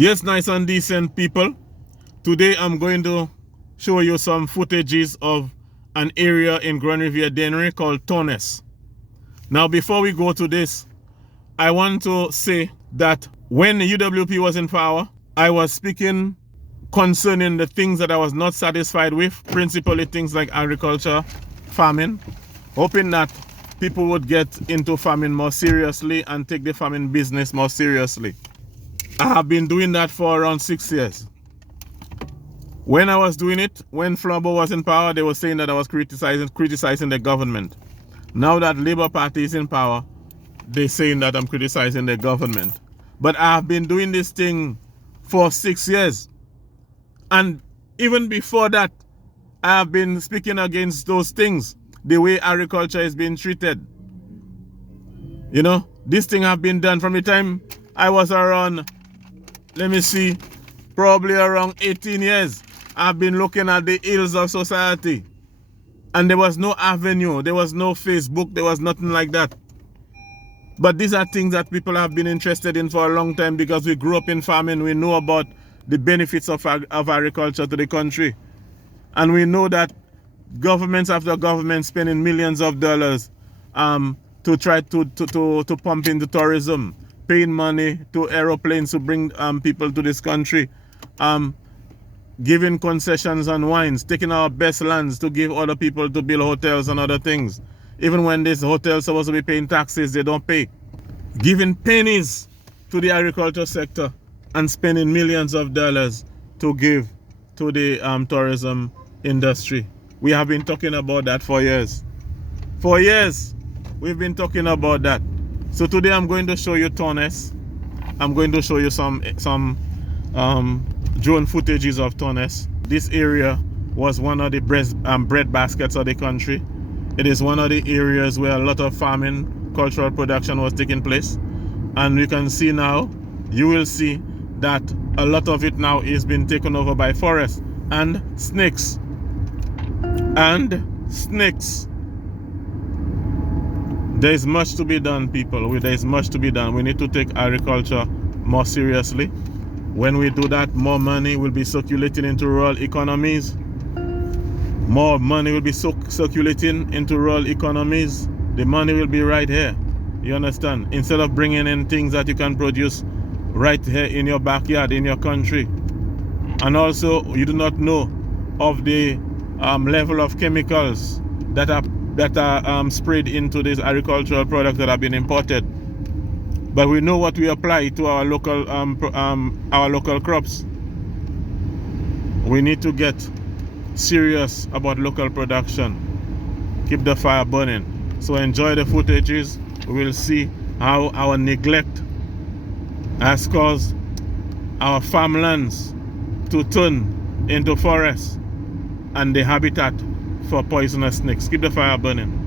Yes, nice and decent people. Today I'm going to show you some footages of an area in Grand Riviere Dennery called Tonnes. Now before we go to this, I want to say that when the UWP was in power, I was speaking concerning the things that I was not satisfied with, principally things like agriculture, farming, hoping that people would get into farming more seriously and take the farming business more seriously. I have been doing that for around 6 years. When I was doing it, when Flambeau was in power, they were saying that I was criticizing the government. Now that Labour Party is in power, they're saying that I'm criticizing the government. But I have been doing this thing for 6 years. And even before that, I have been speaking against those things, the way agriculture is being treated. You know, this thing have been done from the time I was around, let me see, probably around 18 years. I've been looking at the ills of society. And there was no avenue, there was no Facebook, there was nothing like that. But these are things that people have been interested in for a long time because we grew up in farming. We know about the benefits of agriculture to the country. And we know that governments after government spending millions of dollars to try to pump into tourism, paying money to aeroplanes to bring people to this country, giving concessions on wines, taking our best lands to give other people to build hotels and other things. Even when this hotel is supposed to be paying taxes, they don't pay. Giving pennies to the agriculture sector and spending millions of dollars to give to the tourism industry. We have been talking about that for years. For years, we've been talking about that. So today I'm going to show you Tonnes. I'm going to show you some drone footages of Tonnes. This area was one of the bread baskets of the country. It is one of the areas where a lot of farming, cultural production was taking place. And you can see now, you will see that a lot of it now is being taken over by forests and snakes. And snakes. There is much to be done, people. There is much to be done. We need to take agriculture more seriously. When we do that, more money will be circulating into rural economies. More money will be circulating into rural economies. The money will be right here. You understand? Instead of bringing in things that you can produce right here in your backyard, in your country. And also, you do not know of the level of chemicals that are sprayed into these agricultural products that have been imported. But we know what we apply to our local crops. We need to get serious about local production. Keep the fire burning. So enjoy the footages. We will see how our neglect has caused our farmlands to turn into forests and the habitat for poisonous snakes. Keep the fire burning.